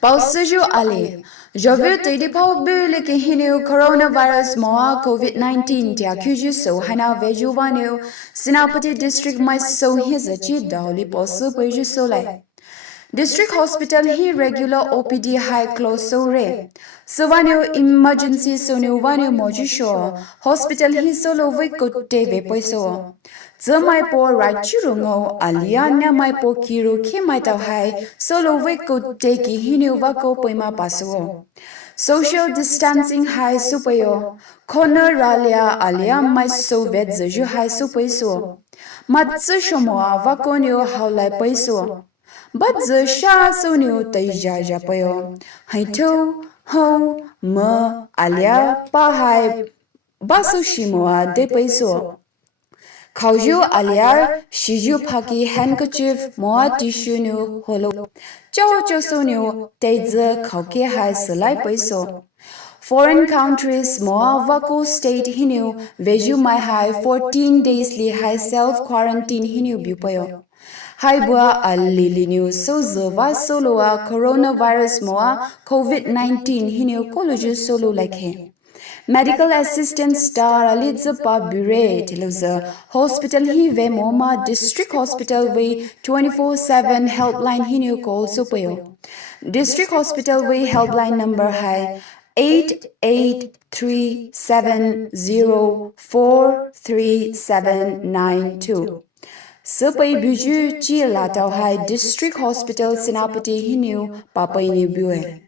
Pausuju Ali. Jovu tidi pau bule ke hinu coronavirus moa COVID-19 tia kuju so hana veju vanu Sinapati district mai so his achi dauli posu peju so lai. District hospital hi regular OPD high close so re. Suvanu emergency so nu vanu moju sho. Hospital hi solo we good day ve poiso. Mai po right churungo aliana mai po kiru ki mai tau hai solo we good day ki hinu vako poima paso. Social distancing high supayo. Corner ralia alia mai so vet ju high supaiso. Matsu shomoa vakonyo haulai paiso. But the sha so new taija japayo. Haito, ho, ma, alia, pa hai, baso shimoa de paiso. Kauju aliar, shiju paki handkerchief, moa tissue new holo. Chow choso new, teize kauke hai salai paiso. Foreign countries, moa vako state hinu, veju mai hai 14 days li hai self-quarantine hinu bupayo. Haibua alili new so zova soloa coronavirus moa COVID-19 hinu koloju solo like Medical assistant star Alizapa Bure Teluza Hospital hi ve Moma District Hospital ve 24/7 helpline hinu call supayo. District Hospital ve helpline number hai 8837043792. Sapai Buju Chi Latau Hai District Hospital Sinapati Hinu Papai Ni Bue.